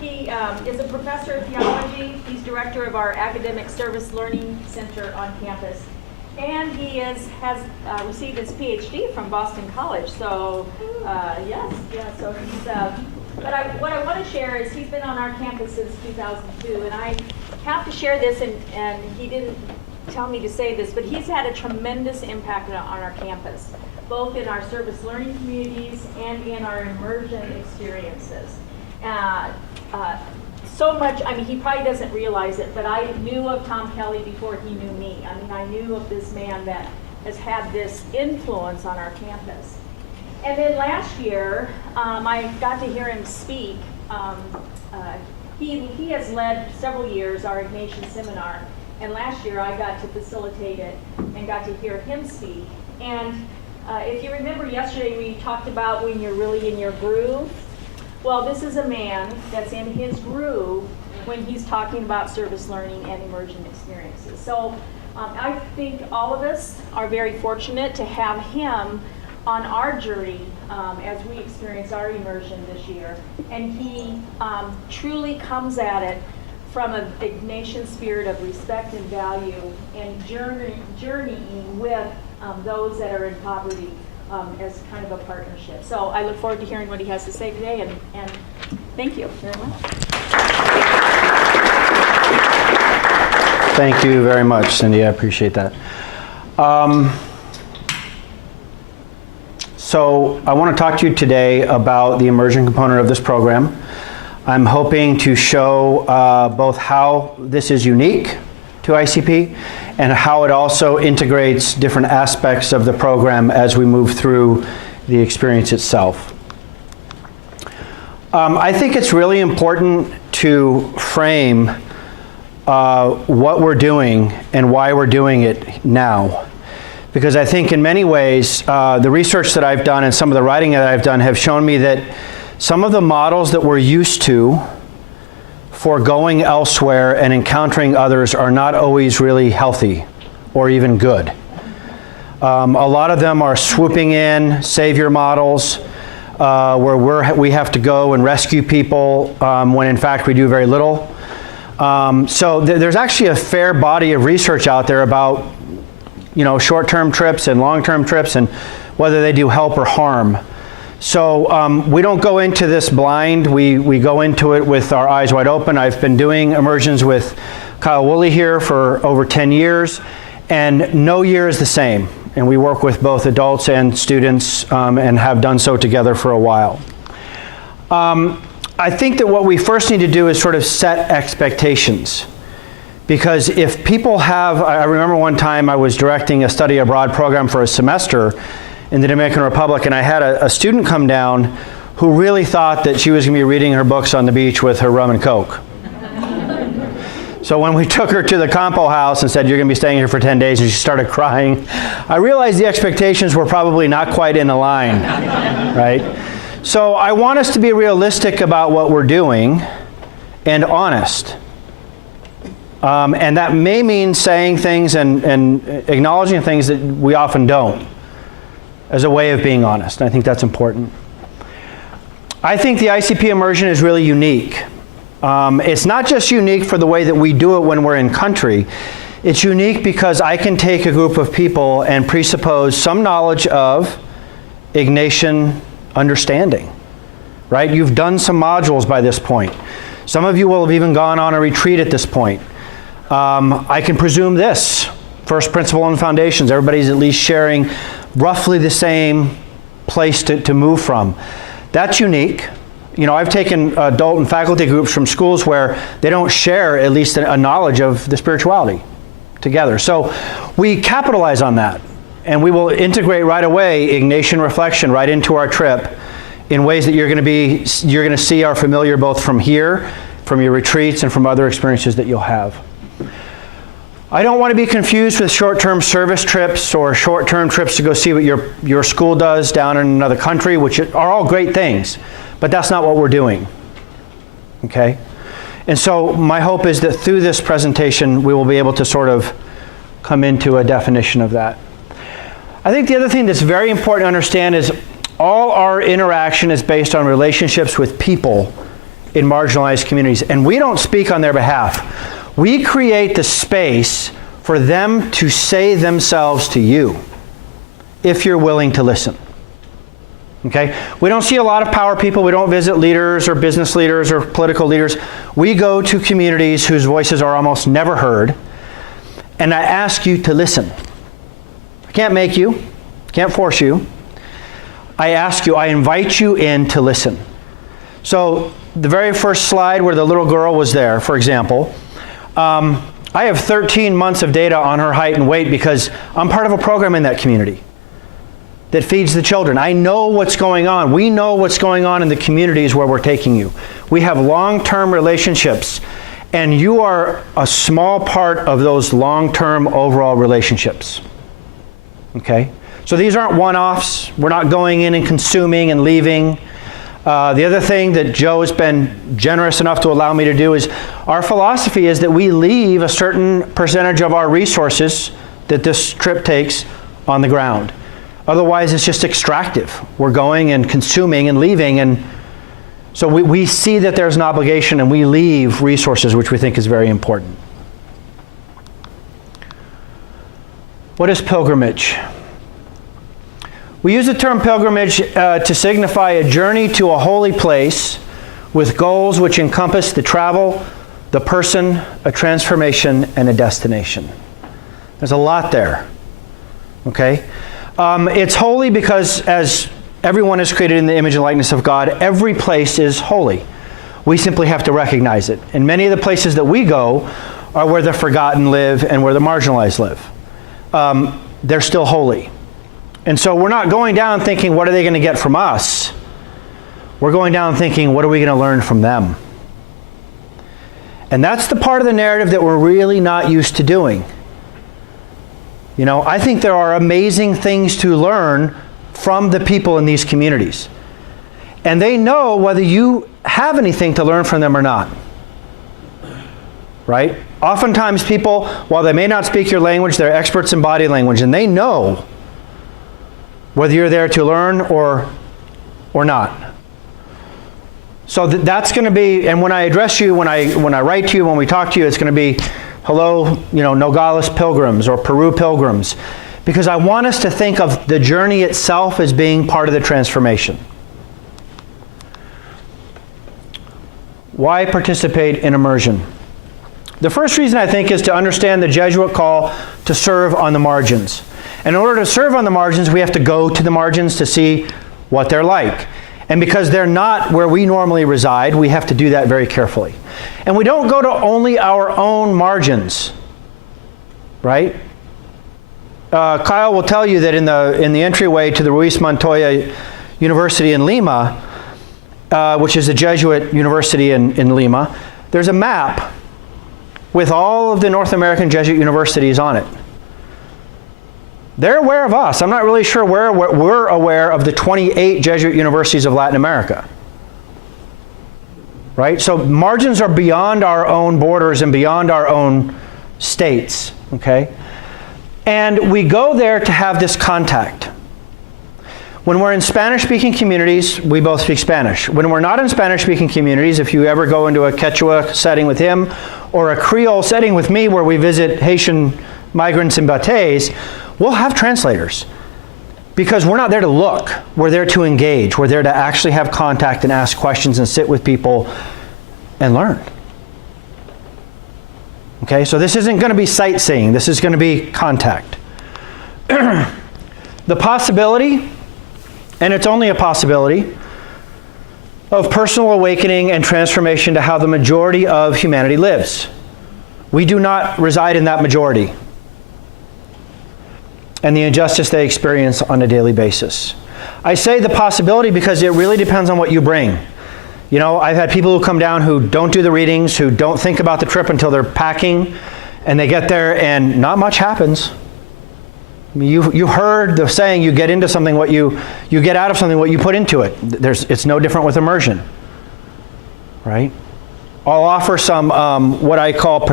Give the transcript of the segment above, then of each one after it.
He is a professor of theology. He's director of our Academic Service Learning Center on campus. And he has received his PhD from Boston College. So, yes, so he's, what I want to share is he's been on our campus since 2002. And I have to share this, and he didn't tell me to say this, but he's had a tremendous impact on our campus, both in our service learning communities and in our immersion experiences. So much, I mean, he probably doesn't realize it, but I knew of Tom Kelly before he knew me. I mean, I knew of this man that has had this influence on our campus. And then last year, I got to hear him speak. He has led several years our Ignatian Seminar, and last year I got to facilitate it and got to hear him speak. And if you remember yesterday, we talked about when you're really in your groove. Well, this is a man that's in his groove when he's talking about service learning and immersion experiences. So I think all of us are very fortunate to have him on our journey as we experience our immersion this year. And he truly comes at it from an Ignatian spirit of respect and value and journeying with those that are in poverty as kind of a partnership. So I look forward to hearing what he has to say today, and thank you very much. Thank you very much, Cindy. I appreciate that. So I want to talk to you today about the immersion component of this program. I'm hoping to show both how this is unique to ICP and how it also integrates different aspects of the program as we move through the experience itself. I think it's really important to frame what we're doing and why we're doing it now. Because I think in many ways, the research that I've done and some of the writing that I've done have shown me that some of the models that we're used to for going elsewhere and encountering others are not always really healthy or even good. A lot of them are swooping in savior models where we have to go and rescue people when in fact we do very little. So there's actually a fair body of research out there about short-term trips and long-term trips and whether they do help or harm. So we don't go into this blind. We go into it with our eyes wide open. I've been doing immersions with Kyle Woolley here for over 10 years, and no year is the same. And we work with both adults and students and have done so together for a while. I think that what we first need to do is sort of set expectations. Because if people have, I remember one time I was directing a study abroad program for a semester in the Dominican Republic, and I had a student come down who really thought that she was going to be reading her books on the beach with her rum and Coke. So when we took her to the Campo house and said, you're going to be staying here for 10 days, and she started crying, I realized the expectations were probably not quite in line, right? So I want us to be realistic about what we're doing and honest. And that may mean saying things and acknowledging things that we often don't as a way of being honest. And I think that's important. I think the ICP immersion is really unique. It's not just unique for the way that we do it when we're in country. It's unique because I can take a group of people and presuppose some knowledge of Ignatian understanding, right? You've done some modules by this point. Some of you will have even gone on a retreat at this point. I can presume this, first principle and foundations. Everybody's at least sharing roughly the same place to move from. That's unique. I've taken adult and faculty groups from schools where they don't share at least a knowledge of the spirituality together. So we capitalize on that, and we will integrate right away Ignatian reflection right into our trip in ways that you're going to see are familiar both from here, from your retreats, and from other experiences that you'll have. I don't want to be confused with short-term service trips or short-term trips to go see what your school does down in another country, which are all great things, but that's not what we're doing, okay? And so my hope is that through this presentation, we will be able to sort of come into a definition of that. I think the other thing that's very important to understand is all our interaction is based on relationships with people in marginalized communities. And we don't speak on their behalf. We create the space for them to say themselves to you, if you're willing to listen. Okay? We don't see a lot of power people. We don't visit leaders or business leaders or political leaders. We go to communities whose voices are almost never heard, and I ask you to listen. I can't make you, can't force you. I ask you, I invite you in to listen. So the very first slide where the little girl was there, for example, I have 13 months of data on her height and weight because I'm part of a program in that community that feeds the children. I know what's going on. We know what's going on in the communities where we're taking you. We have long-term relationships, and you are a small part of those long-term overall relationships. Okay? So these aren't one-offs. We're not going in and consuming and leaving. The other thing that Joe has been generous enough to allow me to do is our philosophy is that we leave a certain percentage of our resources that this trip takes on the ground. Otherwise, it's just extractive. We're going and consuming and leaving, and so we see that there's an obligation and we leave resources, which we think is very important. What is pilgrimage? We use the term pilgrimage to signify a journey to a holy place with goals which encompass the travel, the person, a transformation, and a destination. There's a lot there, okay? It's holy because as everyone is created in the image and likeness of God, every place is holy. We simply have to recognize it. And many of the places that we go are where the forgotten live and where the marginalized live. They're still holy. And so we're not going down thinking, what are they going to get from us? We're going down thinking, what are we going to learn from them? And that's the part of the narrative that we're really not used to doing. You know, I think there are amazing things to learn from the people in these communities. And they know whether you have anything to learn from them or not. Right? Oftentimes people, while they may not speak your language, they're experts in body language, and they know whether you're there to learn or not. So that's going to be, and when I address you, when I write to you, when we talk to you, it's going to be, hello, you know, Nogales pilgrims or Peru pilgrims, because I want us to think of the journey itself as being part of the transformation. Why participate in immersion? The first reason, I think, is to understand the Jesuit call to serve on the margins. And in order to serve on the margins, we have to go to the margins to see what they're like. And because they're not where we normally reside, we have to do that very carefully. And we don't go to only our own margins, right? Kyle will tell you that in the entryway to the Ruiz Montoya University in Lima, which is a Jesuit university in Lima, there's a map with all of the North American Jesuit universities on it. They're aware of us. I'm not really sure we're aware of the 28 Jesuit universities of Latin America. Right? So margins are beyond our own borders and beyond our own states. Okay? And we go there to have this contact. When we're in Spanish-speaking communities, we both speak Spanish. When we're not in Spanish-speaking communities, if you ever go into a Quechua setting with him or a Creole setting with me where we visit Haitian migrants in Bates, we'll have translators. Because we're not there to look, we're there to engage. We're there to actually have contact and ask questions and sit with people and learn. Okay, so this isn't going to be sightseeing, this is going to be contact. The possibility, and it's only a possibility, of personal awakening and transformation to how the majority of humanity lives. We do not reside in that majority, and the injustice they experience on a daily basis. I say the possibility because it really depends on what you bring. You know, I've had people who come down who don't do the readings, who don't think about the trip until they're packing, and they get there and not much happens. I mean, you heard the saying, you get into something what you get out of something what you put into it. It's no different with immersion, right? I'll offer some what I call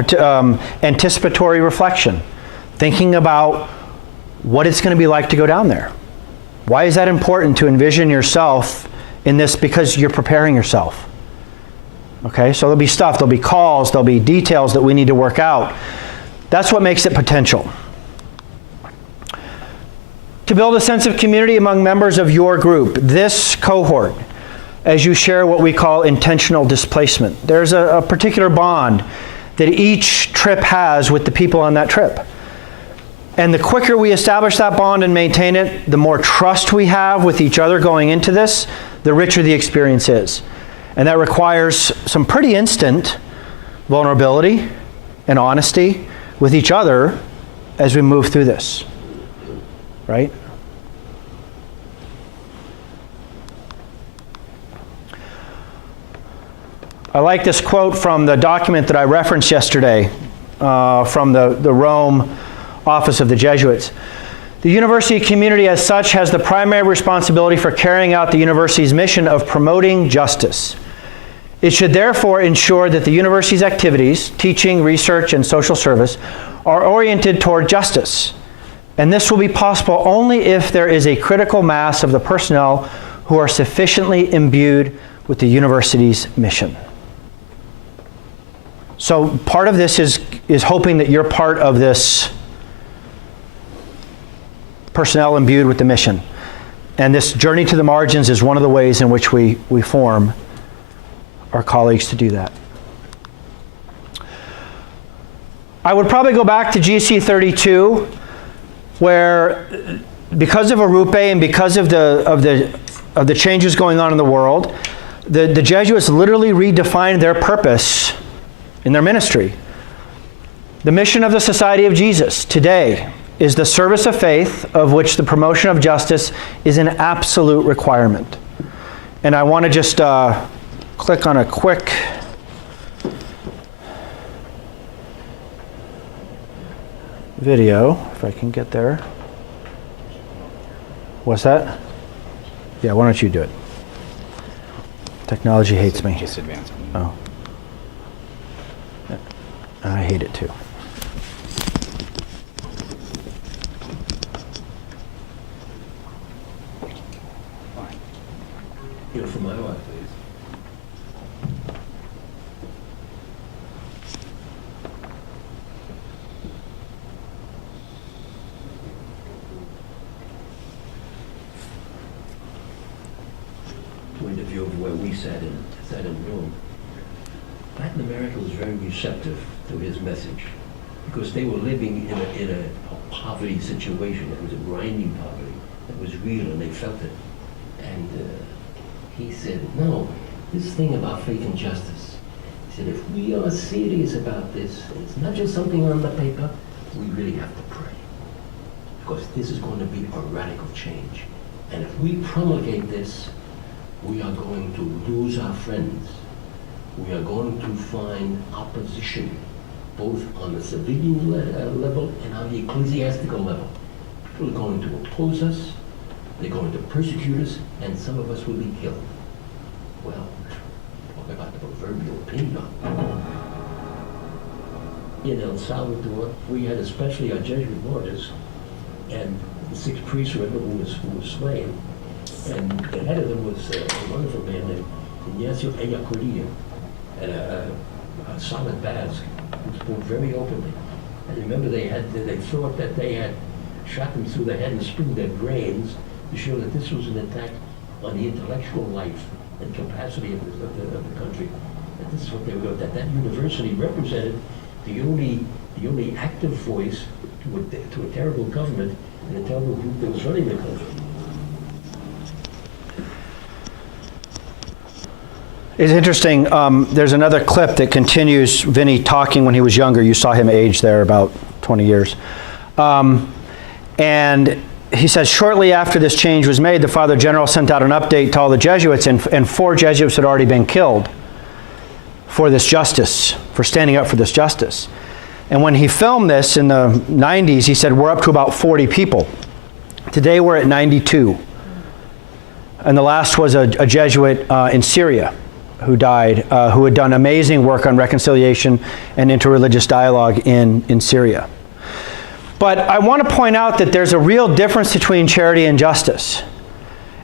anticipatory reflection, thinking about what it's going to be like to go down there. Why is that important to envision yourself in this? Because you're preparing yourself. Okay, so there'll be stuff, there'll be calls, there'll be details that we need to work out. That's what makes it potential. To build a sense of community among members of your group, this cohort, as you share what we call intentional displacement, there's a particular bond that each trip has with the people on that trip. And the quicker we establish that bond and maintain it, the more trust we have with each other going into this, the richer the experience is. And that requires some pretty instant vulnerability and honesty with each other as we move through this, right? I like this quote from the document that I referenced yesterday from the Rome office of the Jesuits. The university community as such has the primary responsibility for carrying out the university's mission of promoting justice. It should therefore ensure that the university's activities, teaching, research, and social service are oriented toward justice. And this will be possible only if there is a critical mass of the personnel who are sufficiently imbued with the university's mission. So part of this is hoping that you're part of this personnel imbued with the mission. And this journey to the margins is one of the ways in which we form our colleagues to do that. I would probably go back to GC 32, where because of Arupe and because of the changes going on in the world, the Jesuits literally redefined their purpose in their ministry. The mission of the Society of Jesus today is the service of faith, of which the promotion of justice is an absolute requirement. And I want to just click on a quick video, if I can get there. What's that? Yeah, why don't you do it? Technology hates me. Just advance. Oh. I hate it too. You know, for my wife, please. Point of view of where we sat in Rome. Latin America was very receptive to his message because they were living in a poverty situation. It was a grinding poverty that was real, and they felt it. And he said, no, this thing about faith and justice. He said, if we are serious about this, it's not just something on the paper, we really have to pray. Because this is going to be a radical change. And if we promulgate this, we are going to lose our friends. We are going to find opposition, both on the civilian level and on the ecclesiastical level. People are going to oppose us, they're going to persecute us, and some of us will be killed. Well, talk about the proverbial pin gun. In El Salvador, we had especially our Jesuit orders, and the 6 priests who was slain, and the head of them was a wonderful man named Ignacio Ellacuría, and a solid Basque who spoke very openly. And remember, they thought that they had shot them through the head and spilled their brains to show that this was an attack on the intellectual life and capacity of the country. That this is what they were doing. That university represented the only active voice to a terrible government and a terrible group that was running the country. It's interesting, there's another clip that continues Vinny talking when he was younger. You saw him age there about 20 years. And he says, shortly after this change was made, the Father General sent out an update to all the Jesuits, and 4 Jesuits had already been killed for this justice, for standing up for this justice. And when he filmed this in the 90s, he said, we're up to about 40 people. Today we're at 92. And the last was a Jesuit in Syria who died, who had done amazing work on reconciliation and interreligious dialogue in Syria. But I want to point out that there's a real difference between charity and justice.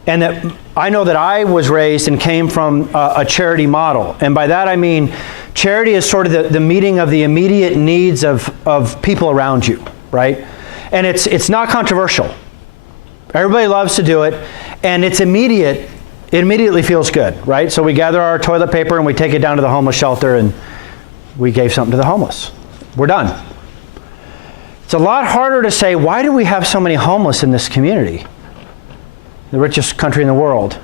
And that I know that I was raised and came from a charity model. And by that I mean charity is sort of the meeting of the immediate needs of people around you, right? And it's not controversial. Everybody loves to do it, and it's immediate. It immediately feels good, right? So we gather our toilet paper and we take it down to the homeless shelter and we gave something to the homeless. We're done. It's a lot harder to say, why do we have so many homeless in this community? The richest country in the world.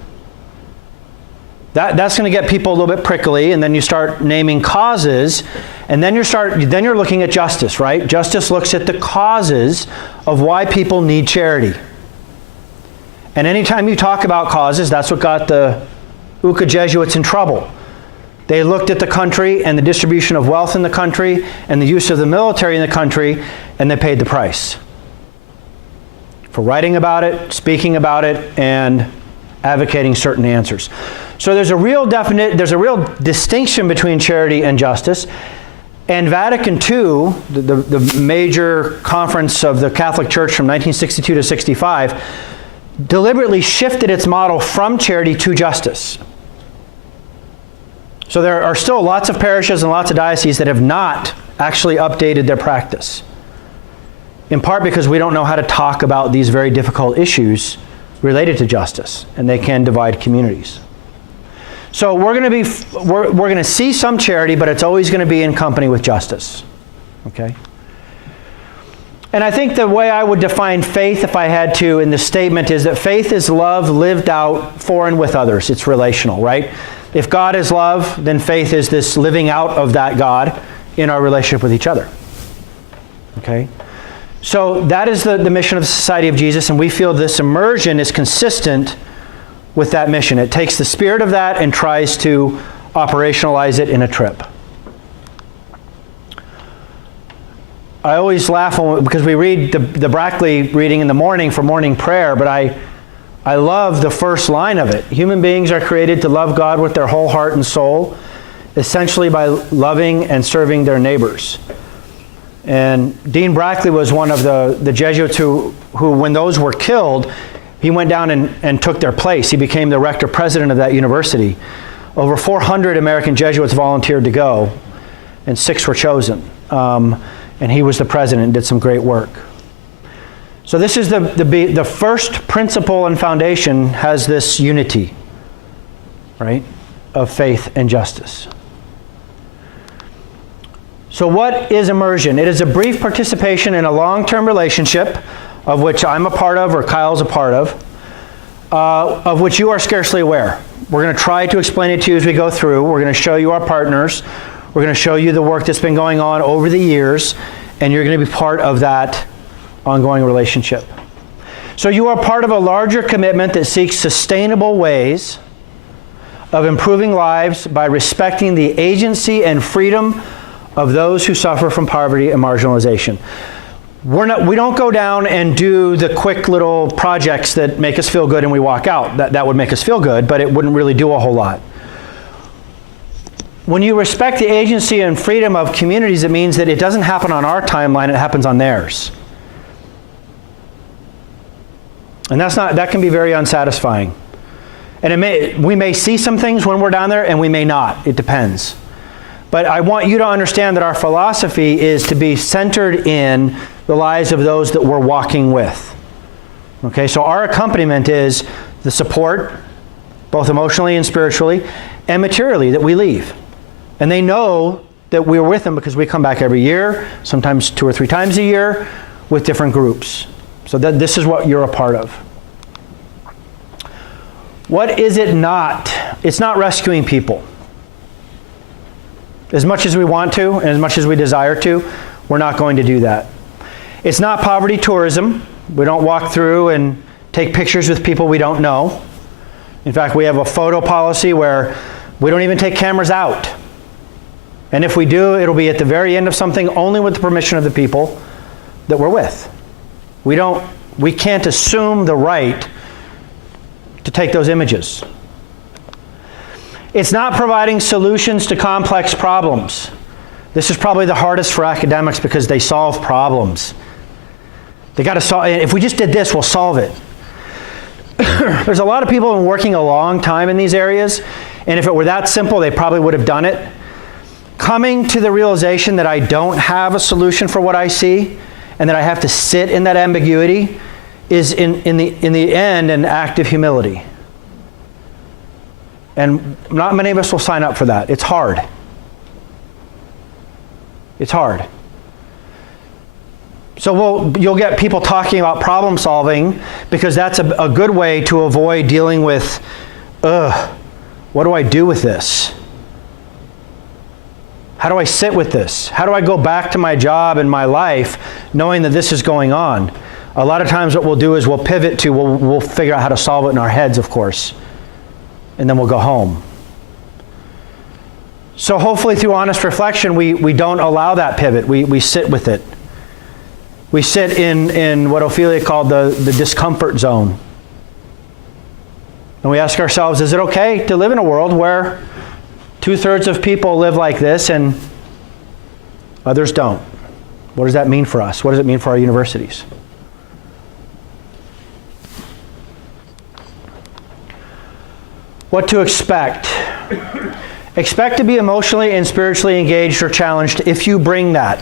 That's going to get people a little bit prickly, and then you start naming causes, and then you're looking at justice, right? Justice looks at the causes of why people need charity. And anytime you talk about causes, that's what got the UCA Jesuits in trouble. They looked at the country and the distribution of wealth in the country and the use of the military in the country, and they paid the price for writing about it, speaking about it, and advocating certain answers. So there's a real distinction between charity and justice. And Vatican II, the major conference of the Catholic Church from 1962 to 65, deliberately shifted its model from charity to justice. So there are still lots of parishes and lots of dioceses that have not actually updated their practice. In part because we don't know how to talk about these very difficult issues related to justice, and they can divide communities. So we're going to see some charity, but it's always going to be in company with justice. Okay? And I think the way I would define faith, if I had to, in this statement, is that faith is love lived out for and with others. It's relational, right? If God is love, then faith is this living out of that God in our relationship with each other. Okay? So that is the mission of the Society of Jesus, and we feel this immersion is consistent with that mission. It takes the spirit of that and tries to operationalize it in a trip. I always laugh because we read the Brackley reading in the morning for morning prayer, but I love the first line of it. Human beings are created to love God with their whole heart and soul, essentially by loving and serving their neighbors. And Dean Brackley was one of the Jesuits who when those were killed, he went down and took their place. He became the rector president of that university. Over 400 American Jesuits volunteered to go, and 6 were chosen. And he was the president and did some great work. So this is the first principle and foundation has this unity, right, of faith and justice. So what is immersion? It is a brief participation in a long-term relationship of which I'm a part of or Kyle's a part of which you are scarcely aware. We're going to try to explain it to you as we go through. We're going to show you our partners. We're going to show you the work that's been going on over the years, and you're going to be part of that ongoing relationship. So you are part of a larger commitment that seeks sustainable ways of improving lives by respecting the agency and freedom of those who suffer from poverty and marginalization. We don't go down and do the quick little projects that make us feel good and we walk out. That would make us feel good, but it wouldn't really do a whole lot. When you respect the agency and freedom of communities, it means that it doesn't happen on our timeline, it happens on theirs. And that can be very unsatisfying. And we may see some things when we're down there and we may not. It depends. But I want you to understand that our philosophy is to be centered in the lives of those that we're walking with. Okay, so our accompaniment is the support, both emotionally and spiritually, and materially that we leave. And they know that we're with them because we come back every year, sometimes 2 or 3 times a year, with different groups. So this is what you're a part of. What is it not? It's not rescuing people. As much as we want to, and as much as we desire to, we're not going to do that. It's not poverty tourism. We don't walk through and take pictures with people we don't know. In fact, we have a photo policy where we don't even take cameras out. And if we do, it'll be at the very end of something only with the permission of the people that we're with. We can't assume the right to take those images. It's not providing solutions to complex problems. This is probably the hardest for academics because they solve problems. They got to solve. If we just did this, we'll solve it. there's a lot of people who have been working a long time in these areas, and if it were that simple, they probably would have done it. Coming to the realization that I don't have a solution for what I see, and that I have to sit in that ambiguity, is in the end an act of humility. And not many of us will sign up for that. It's hard. It's hard. So you'll get people talking about problem solving because that's a good way to avoid dealing with, what do I do with this? How do I sit with this? How do I go back to my job and my life knowing that this is going on? A lot of times what we'll do is we'll pivot to, we'll figure out how to solve it in our heads, of course, and then we'll go home. So hopefully through honest reflection, we don't allow that pivot. We sit with it. We sit in what Ophelia called the discomfort zone. And we ask ourselves, is it okay to live in a world where 2/3 of people live like this and others don't? What does that mean for us? What does it mean for our universities? What to expect. Expect to be emotionally and spiritually engaged or challenged if you bring that.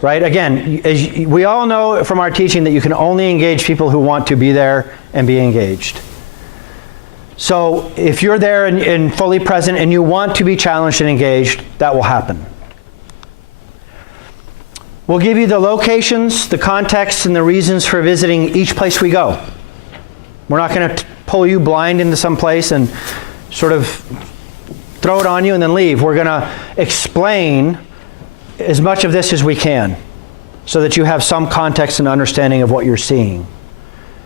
Right? Again, as we all know from our teaching that you can only engage people who want to be there and be engaged. So if you're there and fully present and you want to be challenged and engaged, that will happen. We'll give you the locations, the context, and the reasons for visiting each place we go. We're not going to pull you blind into some place and sort of throw it on you and then leave. We're going to explain as much of this as we can so that you have some context and understanding of what you're seeing.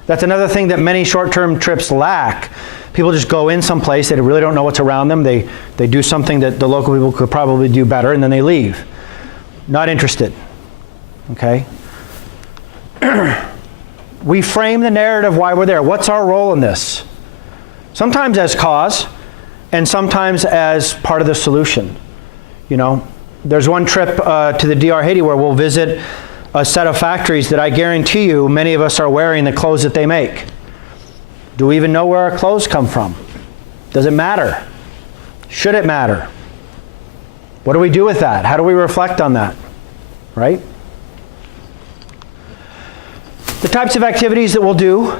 That's another thing that many short-term trips lack. People just go in someplace, they really don't know what's around them, they do something that the local people could probably do better, and then they leave. Not interested. Okay? We frame the narrative why we're there. What's our role in this? Sometimes as cause, and sometimes as part of the solution. You know, there's one trip to the DR Haiti where we'll visit a set of factories that I guarantee you many of us are wearing the clothes that they make. Do we even know where our clothes come from? Does it matter? Should it matter? What do we do with that? How do we reflect on that? Right? The types of activities that we'll do,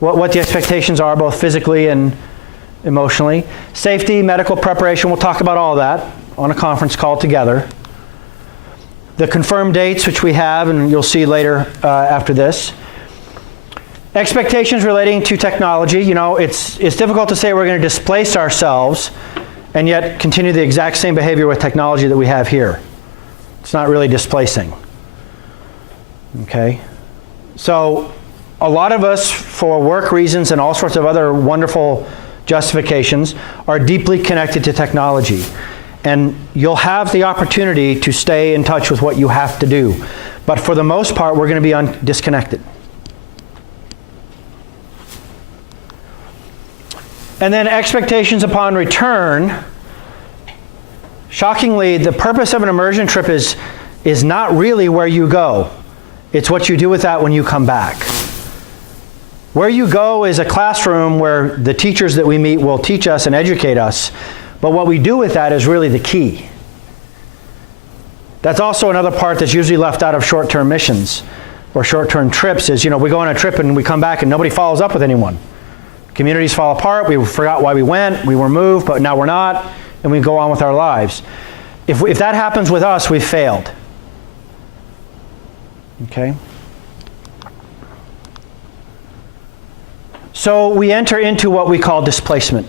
what the expectations are, both physically and emotionally. Safety, medical preparation, we'll talk about all of that on a conference call together. The confirmed dates, which we have, and you'll see later after this. Expectations relating to technology. You know, it's difficult to say we're going to displace ourselves and yet continue the exact same behavior with technology that we have here. It's not really displacing. Okay? So a lot of us, for work reasons and all sorts of other wonderful justifications, are deeply connected to technology. And you'll have the opportunity to stay in touch with what you have to do. But for the most part, we're going to be disconnected. And then expectations upon return. Shockingly, the purpose of an immersion trip is not really where you go. It's what you do with that when you come back. Where you go is a classroom where the teachers that we meet will teach us and educate us. But what we do with that is really the key. That's also another part that's usually left out of short-term missions or short-term trips is, you know, we go on a trip and we come back and nobody follows up with anyone. Communities fall apart, we forgot why we went, we were moved, but now we're not, and we go on with our lives. If that happens with us, we've failed. Okay? So we enter into what we call displacement.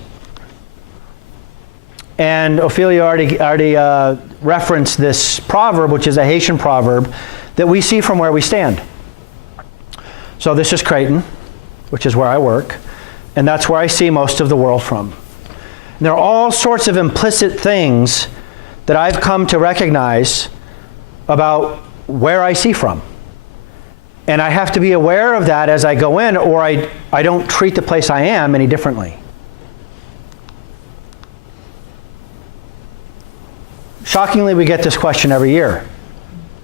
And Ophelia already referenced this proverb, which is a Haitian proverb, that we see from where we stand. So this is Creighton, which is where I work, and that's where I see most of the world from. And there are all sorts of implicit things that I've come to recognize about where I see from. And I have to be aware of that as I go in, or I don't treat the place I am any differently. Shockingly, we get this question every year,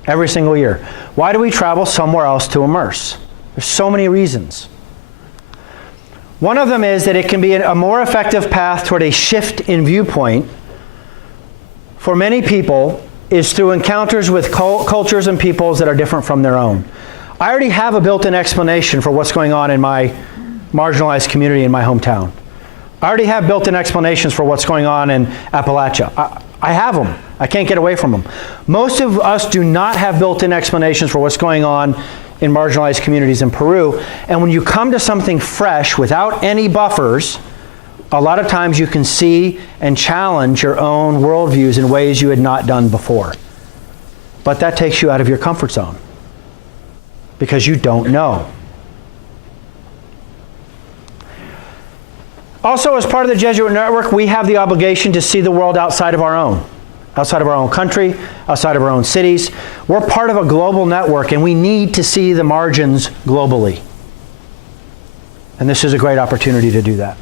every single year. Why do we travel somewhere else to immerse? There's so many reasons. One of them is that it can be a more effective path toward a shift in viewpoint for many people is through encounters with cultures and peoples that are different from their own. I already have a built-in explanation for what's going on in my marginalized community in my hometown. I already have built-in explanations for what's going on in Appalachia. I have them. I can't get away from them. Most of us do not have built-in explanations for what's going on in marginalized communities in Peru. And when you come to something fresh without any buffers, a lot of times you can see and challenge your own worldviews in ways you had not done before. But that takes you out of your comfort zone because you don't know. Also, as part of the Jesuit network, we have the obligation to see the world outside of our own country, outside of our own cities. We're part of a global network, and we need to see the margins globally. And this is a great opportunity to do that.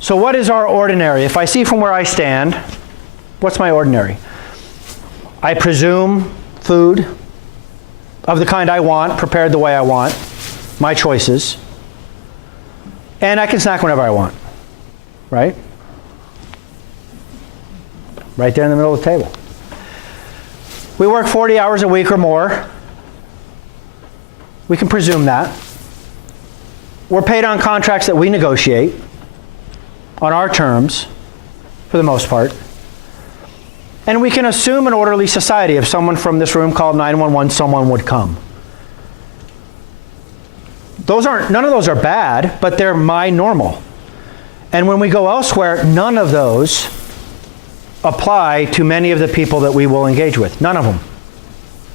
So what is our ordinary? If I see from where I stand, what's my ordinary? I presume food of the kind I want, prepared the way I want, my choices. And I can snack whenever I want, right? Right there in the middle of the table. We work 40 hours a week or more. We can presume that. We're paid on contracts that we negotiate on our terms, for the most part. And we can assume an orderly society. If someone from this room called 911, someone would come. None of those are bad, but they're my normal. And when we go elsewhere, none of those apply to many of the people that we will engage with. None of them.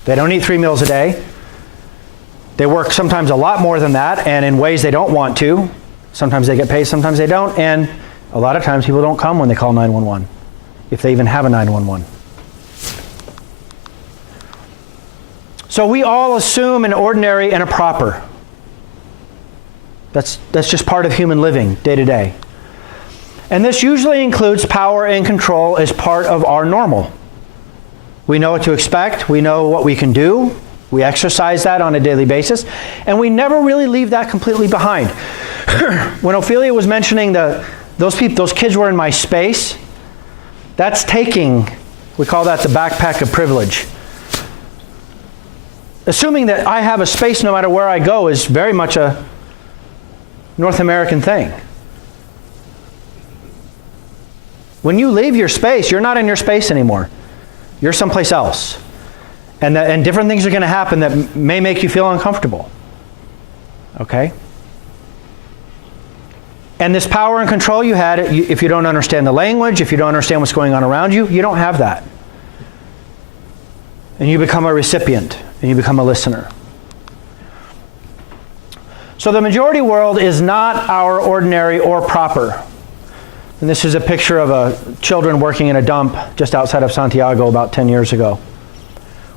They don't eat 3 meals a day. They work sometimes a lot more than that, and in ways they don't want to. Sometimes they get paid, sometimes they don't, and a lot of times people don't come when they call 911, if they even have a 911. So we all assume an ordinary and a proper. That's just part of human living, day to day. And this usually includes power and control as part of our normal. We know what to expect, we know what we can do, we exercise that on a daily basis, and we never really leave that completely behind. When Ophelia was mentioning those kids were in my space, that's taking, we call that the backpack of privilege. Assuming that I have a space no matter where I go is very much a North American thing. When you leave your space, you're not in your space anymore. You're someplace else. And different things are going to happen that may make you feel uncomfortable. Okay? And this power and control you had, if you don't understand the language, if you don't understand what's going on around you, you don't have that. And you become a recipient, and you become a listener. So the majority world is not our ordinary or proper. And this is a picture of children working in a dump just outside of Santiago about 10 years ago,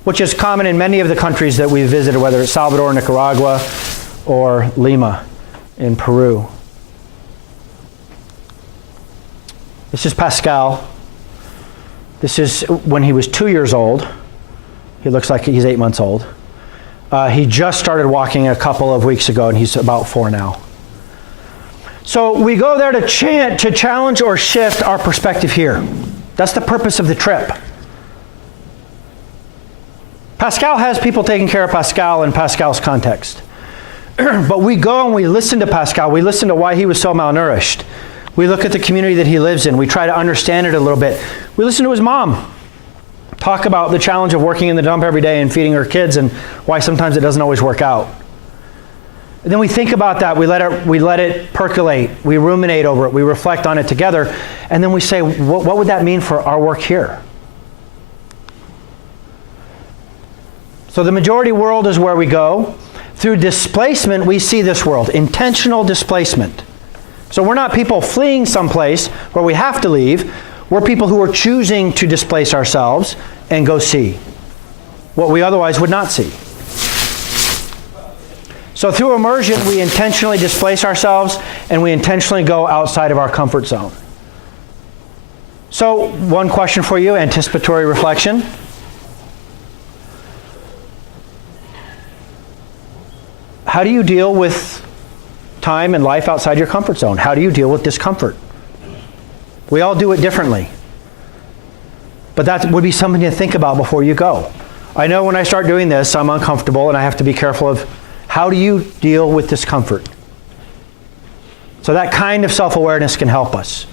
which is common in many of the countries that we visited, whether it's Salvador, Nicaragua, or Lima in Peru. This is Pascal. This is when he was 2 years old. He looks like he's 8 months old. He just started walking a couple of weeks ago, and he's about 4 now. So we go there to challenge or shift our perspective here. That's the purpose of the trip. Pascal has people taking care of Pascal in Pascal's context. But we go and we listen to Pascal. We listen to why he was so malnourished. We look at the community that he lives in. We try to understand it a little bit. We listen to his mom talk about the challenge of working in the dump every day and feeding her kids and why sometimes it doesn't always work out. And then we think about that. We let it percolate. We ruminate over it. We reflect on it together. And then we say, what would that mean for our work here? So the majority world is where we go. Through displacement, we see this world. Intentional displacement. So we're not people fleeing someplace where we have to leave. We're people who are choosing to displace ourselves and go see what we otherwise would not see. So through immersion, we intentionally displace ourselves and we intentionally go outside of our comfort zone. So one question for you, anticipatory reflection. how do you deal with time and life outside your comfort zone? How do you deal with discomfort? We all do it differently. But that would be something to think about before you go. I know when I start doing this, I'm uncomfortable and I have to be careful of how do you deal with discomfort? So that kind of self-awareness can help us.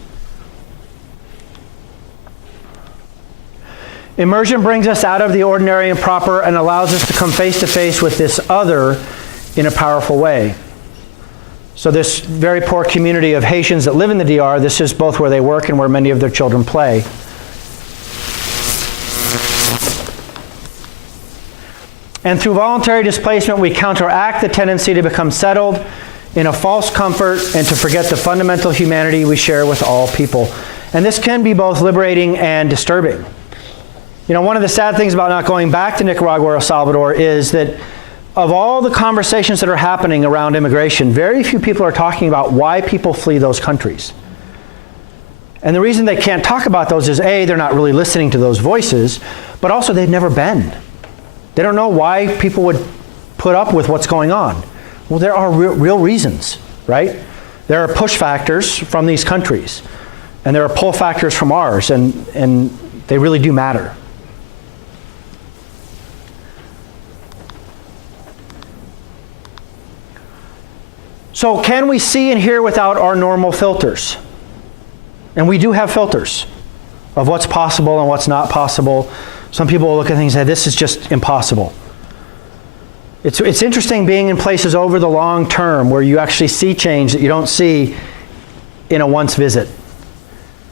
Immersion brings us out of the ordinary and proper and allows us to come face to face with this other in a powerful way. So this very poor community of Haitians that live in the DR, this is both where they work and where many of their children play. And through voluntary displacement, we counteract the tendency to become settled in a false comfort and to forget the fundamental humanity we share with all people. And this can be both liberating and disturbing. You know, one of the sad things about not going back to Nicaragua or El Salvador is that of all the conversations that are happening around immigration, very few people are talking about why people flee those countries. And the reason they can't talk about those is A, they're not really listening to those voices, but also they've never been. They don't know why people would put up with what's going on. Well, there are real reasons, right? There are push factors from these countries, and there are pull factors from ours, and they really do matter. So can we see and hear without our normal filters? And we do have filters of what's possible and what's not possible. Some people will look at things and say, this is just impossible. It's interesting being in places over the long term where you actually see change that you don't see in a once visit.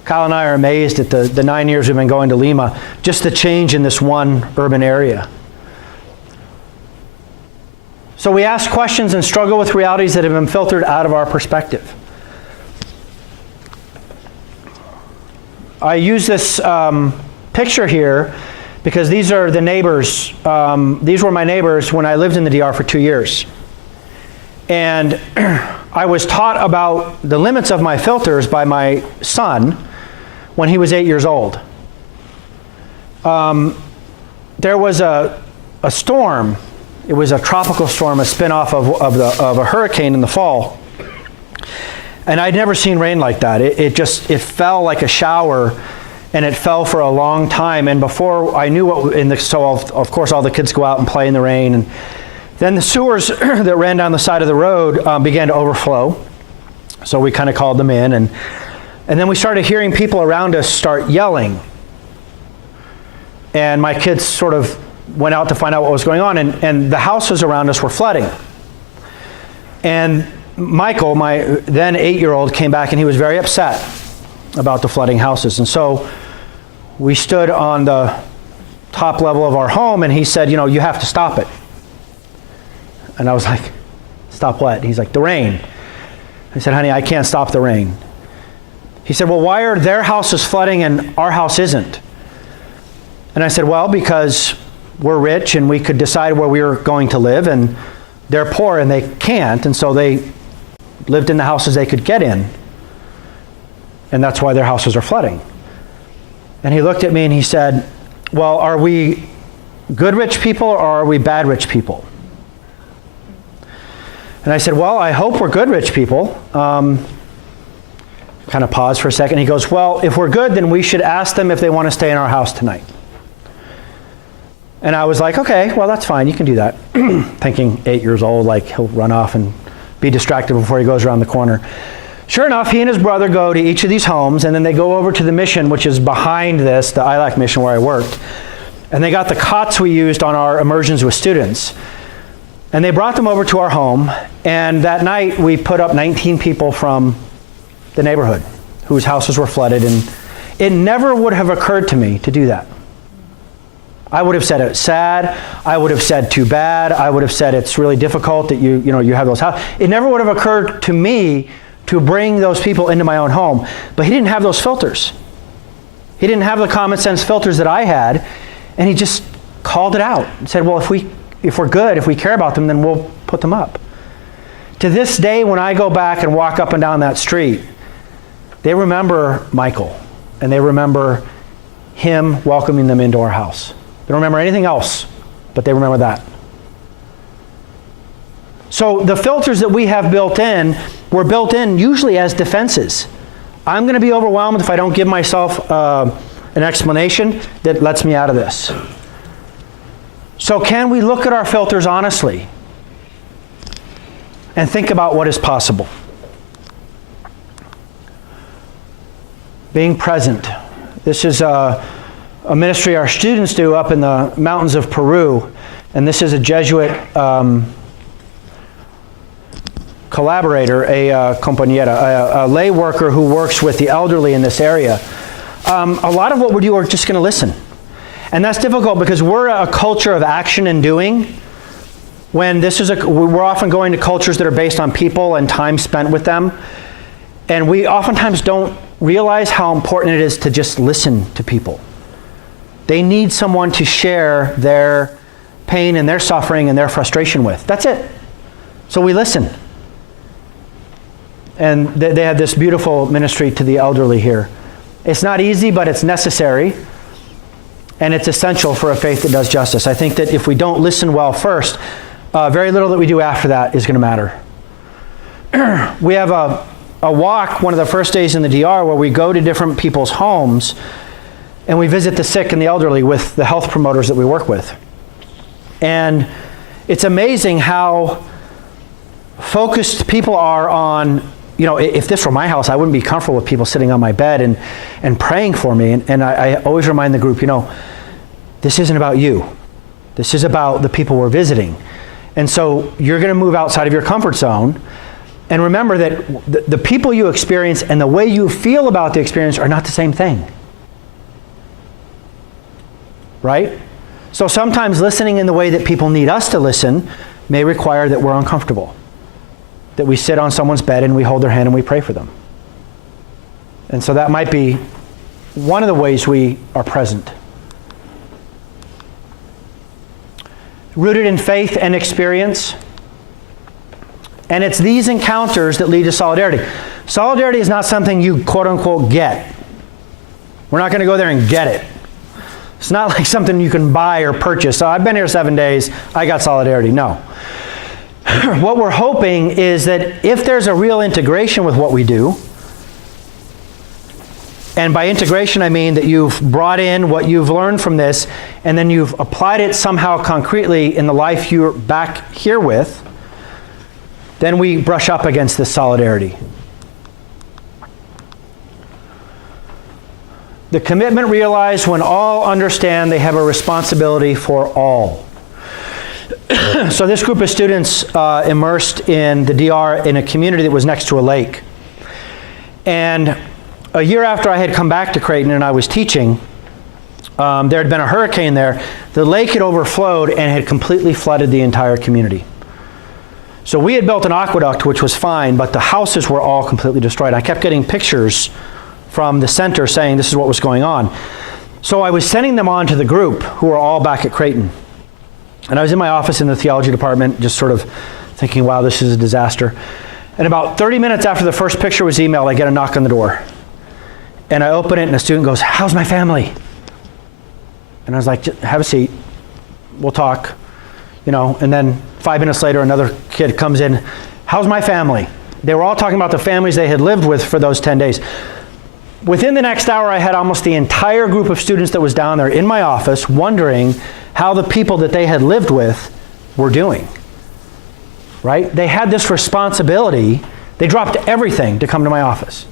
Kyle and I are amazed at the 9 years we've been going to Lima, just the change in this one urban area. So we ask questions and struggle with realities that have been filtered out of our perspective. I use this picture here because these are the neighbors. These were my neighbors when I lived in the DR for 2 years. And I was taught about the limits of my filters by my son when he was 8 years old. There was a storm. It was a tropical storm, a spin-off of a hurricane in the fall. And I'd never seen rain like that. It fell like a shower, and it fell for a long time. And before I knew of course all the kids go out and play in the rain. And then the sewers that ran down the side of the road began to overflow. So we kind of called them in. And then we started hearing people around us start yelling. And my kids sort of went out to find out what was going on, and the houses around us were flooding. And Michael, my then 8-year-old, came back and he was very upset about the flooding houses. And so we stood on the top level of our home and he said, you know, you have to stop it. And I was like, stop what? He's like, the rain. I said, honey, I can't stop the rain. He said, well, why are their houses flooding and our house isn't? And I said, well, because we're rich and we could decide where we were going to live, and they're poor and they can't, and so they lived in the houses they could get in. And that's why their houses are flooding. And he looked at me and he said, well, are we good rich people or are we bad rich people? And I said, well, I hope we're good rich people. Kind of paused for a second. He goes, well, if we're good, then we should ask them if they want to stay in our house tonight. And I was like, okay, well, that's fine. You can do that. Thinking 8 years old, like he'll run off and be distracted before he goes around the corner. Sure enough, he and his brother go to each of these homes, and then they go over to the mission, which is behind this, the ILAC mission where I worked. And they got the cots we used on our immersions with students. And they brought them over to our home, and that night we put up 19 people from the neighborhood whose houses were flooded, and it never would have occurred to me to do that. I would have said it's sad. I would have said too bad. I would have said it's really difficult that you have those houses. It never would have occurred to me to bring those people into my own home. But he didn't have those filters. He didn't have the common sense filters that I had, and he just called it out and said, well, if we're good, if we care about them, then we'll put them up. To this day, when I go back and walk up and down that street, they remember Michael, and they remember him welcoming them into our house. They don't remember anything else, but they remember that. So the filters that we have built in were built in usually as defenses. I'm going to be overwhelmed if I don't give myself an explanation that lets me out of this. So can we look at our filters honestly and think about what is possible? Being present. This is a ministry our students do up in the mountains of Peru, and this is a Jesuit collaborator, a compañera, a lay worker who works with the elderly in this area. A lot of what we do are just going to listen. And that's difficult because we're a culture of action and doing. When we're often going to cultures that are based on people and time spent with them. And we oftentimes don't realize how important it is to just listen to people. They need someone to share their pain and their suffering and their frustration with. That's it. So we listen. And they have this beautiful ministry to the elderly here. It's not easy, but it's necessary. And it's essential for a faith that does justice. I think that if we don't listen well first, very little that we do after that is going to matter. We have a walk one of the first days in the DR where we go to different people's homes and we visit the sick and the elderly with the health promoters that we work with. And it's amazing how focused people are on, if this were my house, I wouldn't be comfortable with people sitting on my bed and praying for me. And I always remind the group, this isn't about you. This is about the people we're visiting. And so you're going to move outside of your comfort zone. And remember that the people you experience and the way you feel about the experience are not the same thing. Right? So sometimes listening in the way that people need us to listen may require that we're uncomfortable. That we sit on someone's bed and we hold their hand and we pray for them. And so that might be one of the ways we are present. Rooted in faith and experience. And it's these encounters that lead to solidarity. Solidarity is not something you quote unquote get. We're not going to go there and get it. It's not like something you can buy or purchase. So I've been here 7 days, I got solidarity. No. What we're hoping is that if there's a real integration with what we do, and by integration I mean that you've brought in what you've learned from this and then you've applied it somehow concretely in the life you're back here with, then we brush up against this solidarity. The commitment realized when all understand they have a responsibility for all. So this group of students immersed in the DR in a community that was next to a lake. And a year after I had come back to Creighton and I was teaching, there had been a hurricane there. The lake had overflowed and had completely flooded the entire community. So we had built an aqueduct, which was fine, but the houses were all completely destroyed. I kept getting pictures from the center saying this is what was going on. So I was sending them on to the group who were all back at Creighton. And I was in my office in the theology department just sort of thinking, wow, this is a disaster. And about 30 minutes after the first picture was emailed, I get a knock on the door. And I open it and a student goes, how's my family? And I was like, have a seat, we'll talk. And then 5 minutes later, another kid comes in, how's my family? They were all talking about the families they had lived with for those 10 days. Within the next hour, I had almost the entire group of students that was down there in my office wondering how the people that they had lived with were doing, right? They had this responsibility. They dropped everything to come to my office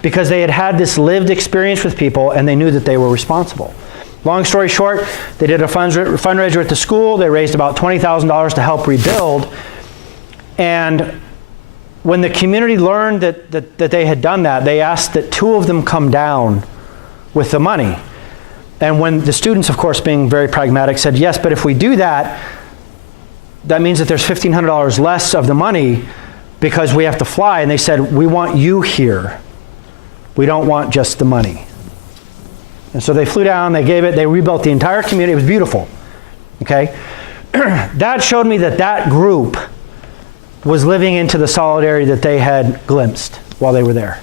because they had had this lived experience with people and they knew that they were responsible. Long story short, they did a fundraiser at the school. They raised about $20,000 to help rebuild. And when the community learned that they had done that, they asked that 2 of them come down with the money. And when the students, of course, being very pragmatic, said, yes, but if we do that, that means that there's $1,500 less of the money because we have to fly. And they said, we want you here. We don't want just the money. And so they flew down, they gave it, they rebuilt the entire community. It was beautiful, okay? That showed me that group was living into the solidarity that they had glimpsed while they were there.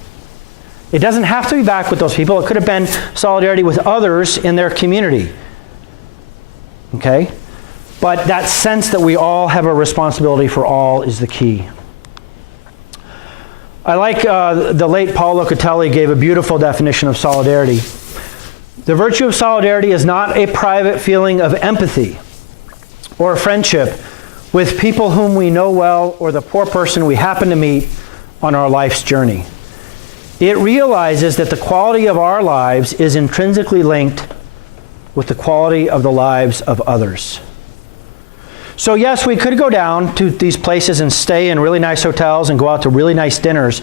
It doesn't have to be back with those people. It could have been solidarity with others in their community, okay? But that sense that we all have a responsibility for all is the key. I like the late Paul Locatelli gave a beautiful definition of solidarity. The virtue of solidarity is not a private feeling of empathy or friendship with people whom we know well or the poor person we happen to meet on our life's journey. It realizes that the quality of our lives is intrinsically linked with the quality of the lives of others. So yes, we could go down to these places and stay in really nice hotels and go out to really nice dinners,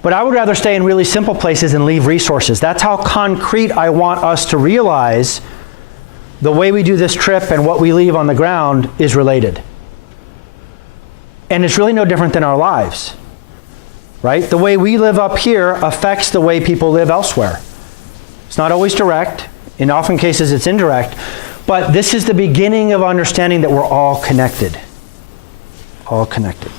but I would rather stay in really simple places and leave resources. That's how concrete I want us to realize the way we do this trip and what we leave on the ground is related. And it's really no different than our lives, right? The way we live up here affects the way people live elsewhere. It's not always direct. In often cases, it's indirect. But this is the beginning of understanding that we're all connected. All connected.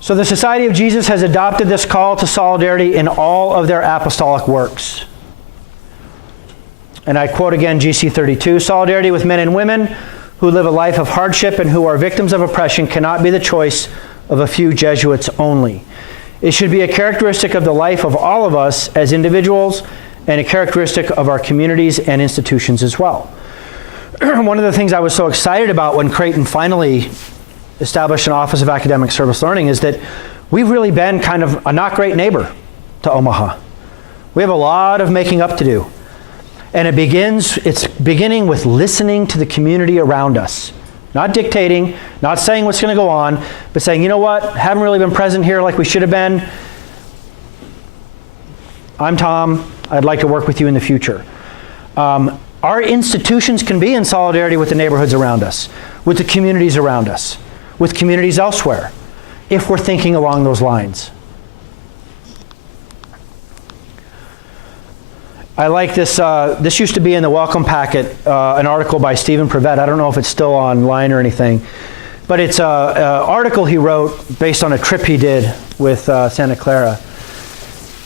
So the Society of Jesus has adopted this call to solidarity in all of their apostolic works. And I quote again GC 32, "Solidarity with men and women who live a life of hardship and who are victims of oppression cannot be the choice of a few Jesuits only. It should be a characteristic of the life of all of us as individuals and a characteristic of our communities and institutions as well." One of the things I was so excited about when Creighton finally established an Office of Academic Service Learning is that we've really been kind of a not great neighbor to Omaha. We have a lot of making up to do. And it's beginning with listening to the community around us. Not dictating, not saying what's going to go on, but saying, you know what, haven't really been present here like we should have been. I'm Tom. I'd like to work with you in the future. Our institutions can be in solidarity with the neighborhoods around us, with the communities around us, with communities elsewhere, if we're thinking along those lines. I like this. This used to be in the welcome packet, an article by Stephen Prevett. I don't know if it's still online or anything, but it's an article he wrote based on a trip he did with Santa Clara.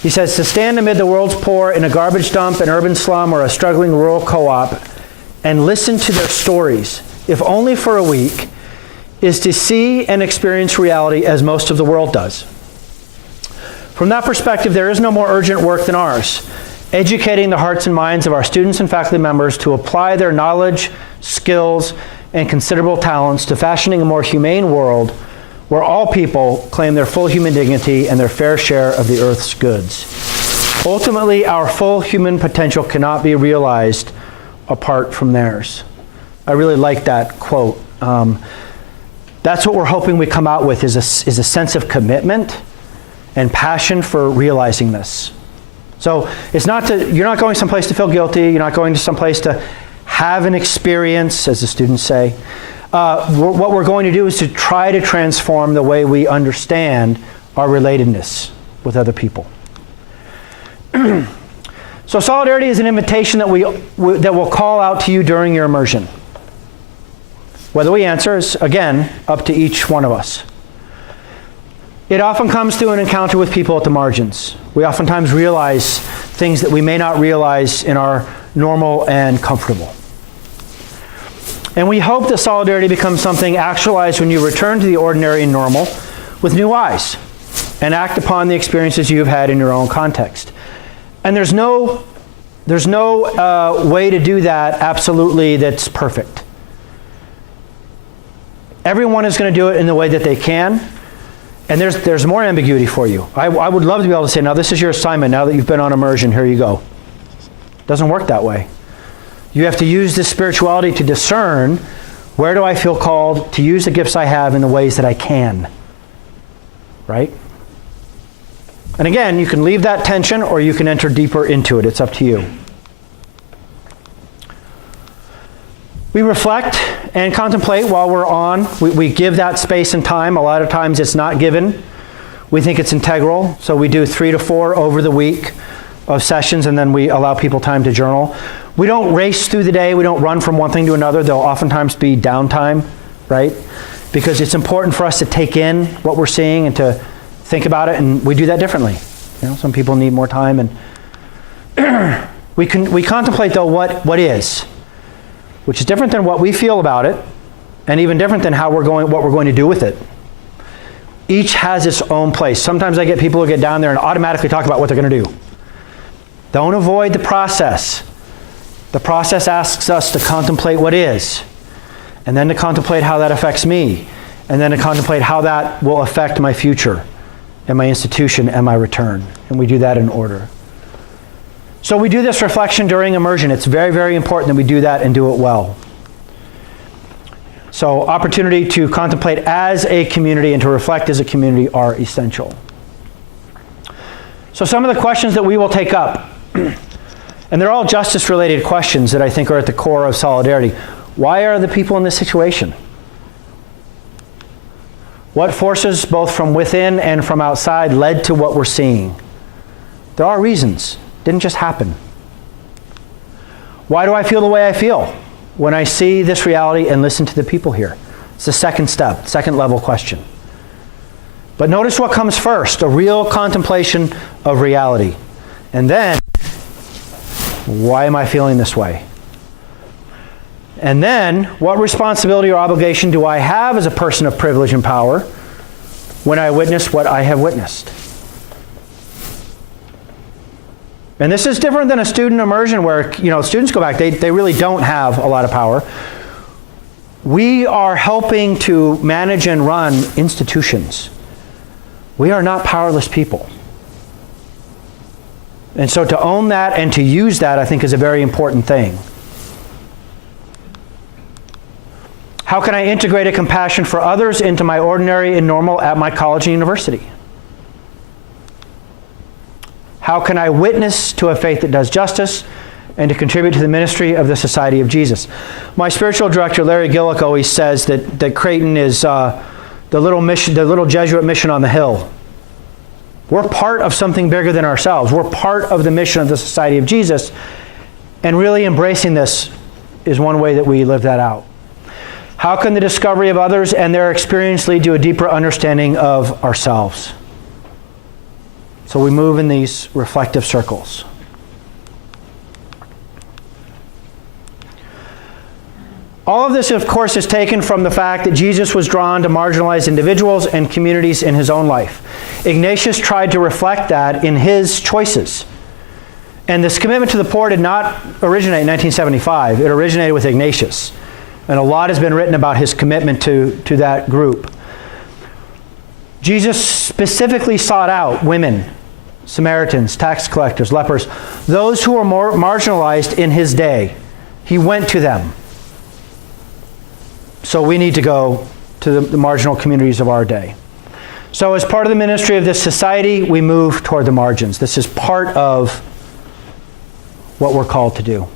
He says, "To stand amid the world's poor in a garbage dump, an urban slum, or a struggling rural co-op and listen to their stories, if only for a week, is to see and experience reality as most of the world does. From that perspective, there is no more urgent work than ours, educating the hearts and minds of our students and faculty members to apply their knowledge, skills, and considerable talents to fashioning a more humane world where all people claim their full human dignity and their fair share of the earth's goods. Ultimately, our full human potential cannot be realized apart from theirs." I really like that quote. That's what we're hoping we come out with is a sense of commitment and passion for realizing this. So it's not you're not going someplace to feel guilty. You're not going to someplace to have an experience, as the students say. What we're going to do is to try to transform the way we understand our relatedness with other people. So solidarity is an invitation that we'll call out to you during your immersion. Whether we answer is, again, up to each one of us. It often comes through an encounter with people at the margins. We oftentimes realize things that we may not realize in our normal and comfortable. And we hope that solidarity becomes something actualized when you return to the ordinary and normal with new eyes and act upon the experiences you've had in your own context. And there's no way to do that absolutely that's perfect. Everyone is going to do it in the way that they can. And there's more ambiguity for you. I would love to be able to say, now this is your assignment. Now that you've been on immersion, here you go. It doesn't work that way. You have to use this spirituality to discern, where do I feel called to use the gifts I have in the ways that I can, right? And again, you can leave that tension or you can enter deeper into it. It's up to you. We reflect and contemplate while we're on. We give that space and time. A lot of times it's not given. We think it's integral. So we do 3 to 4 over the week of sessions, and then we allow people time to journal. We don't race through the day. We don't run from one thing to another. There'll oftentimes be downtime, right? Because it's important for us to take in what we're seeing and to think about it, and we do that differently. You know, some people need more time, and we contemplate, though, what is. which is different than what we feel about it, and even different than what we're going to do with it. Each has its own place. Sometimes I get people who get down there and automatically talk about what they're going to do. Don't avoid the process. The process asks us to contemplate what is, and then to contemplate how that affects me, and then to contemplate how that will affect my future and my institution and my return. And we do that in order. So we do this reflection during immersion. It's very, very important that we do that and do it well. So opportunity to contemplate as a community and to reflect as a community are essential. So some of the questions that we will take up, and they're all justice-related questions that I think are at the core of solidarity. Why are the people in this situation? What forces, both from within and from outside, led to what we're seeing? There are reasons. It didn't just happen. Why do I feel the way I feel when I see this reality and listen to the people here? It's the second step, second level question. But notice what comes first, a real contemplation of reality. And then, why am I feeling this way? And then, what responsibility or obligation do I have as a person of privilege and power when I witness what I have witnessed? And this is different than a student immersion where, students go back, they really don't have a lot of power. We are helping to manage and run institutions. We are not powerless people. And so to own that and to use that, I think, is a very important thing. How can I integrate a compassion for others into my ordinary and normal at my college and university? How can I witness to a faith that does justice and to contribute to the ministry of the Society of Jesus? My spiritual director, Larry Gillick, always says that Creighton is the little Jesuit mission on the hill. We're part of something bigger than ourselves. We're part of the mission of the Society of Jesus, and really embracing this is one way that we live that out. How can the discovery of others and their experience lead to a deeper understanding of ourselves? So we move in these reflective circles. All of this, of course, is taken from the fact that Jesus was drawn to marginalized individuals and communities in his own life. Ignatius tried to reflect that in his choices. And this commitment to the poor did not originate in 1975. It originated with Ignatius. And a lot has been written about his commitment to that group. Jesus specifically sought out women, Samaritans, tax collectors, lepers, those who were more marginalized in his day. He went to them. So we need to go to the marginal communities of our day. So as part of the ministry of this society, we move toward the margins. This is part of what we're called to do.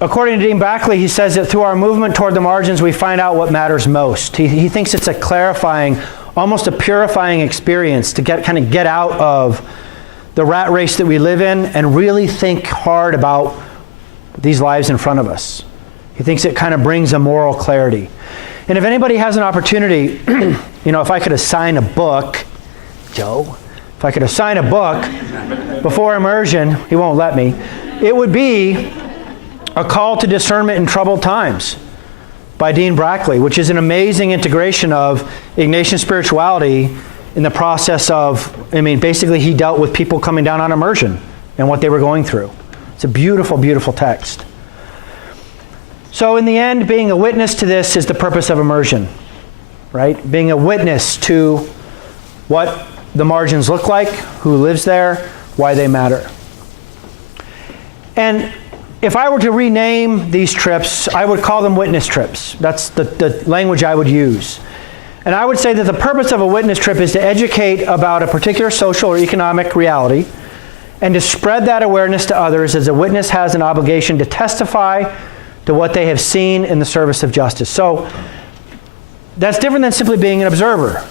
According to Dean Backley, he says that through our movement toward the margins, we find out what matters most. He thinks it's a clarifying, almost a purifying experience to get out of the rat race that we live in and really think hard about these lives in front of us. He thinks it kind of brings a moral clarity. And if anybody has an opportunity, if I could assign a book, Joe, if I could assign a book before immersion, he won't let me, it would be A Call to Discernment in Troubled Times by Dean Brackley, which is an amazing integration of Ignatian spirituality in the process of, basically he dealt with people coming down on immersion and what they were going through. It's a beautiful, beautiful text. So in the end, being a witness to this is the purpose of immersion, right? Being a witness to what the margins look like, who lives there, why they matter. And if I were to rename these trips, I would call them witness trips. That's the language I would use. And I would say that the purpose of a witness trip is to educate about a particular social or economic reality and to spread that awareness to others, as a witness has an obligation to testify to what they have seen in the service of justice. So that's different than simply being an observer.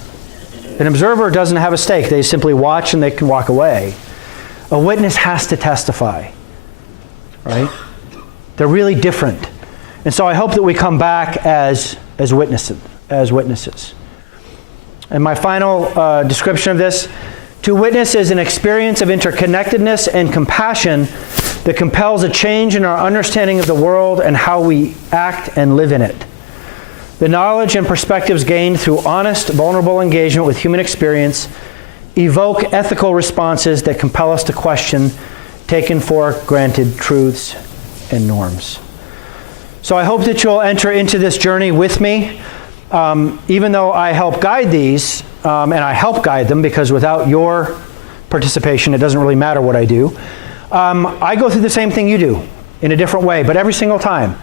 An observer doesn't have a stake. They simply watch and they can walk away. A witness has to testify, right? They're really different. And so I hope that we come back as witnesses. And my final description of this, To witness is an experience of interconnectedness and compassion that compels a change in our understanding of the world and how we act and live in it. The knowledge and perspectives gained through honest, vulnerable engagement with human experience evoke ethical responses that compel us to question taken for granted truths and norms. So I hope that you'll enter into this journey with me. Even though I help guide these, and I help guide them because without your participation, it doesn't really matter what I do. I go through the same thing you do in a different way, but every single time.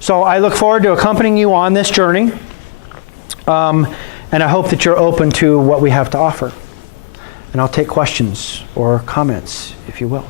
So I look forward to accompanying you on this journey, and I hope that you're open to what we have to offer. And I'll take questions or comments, if you will.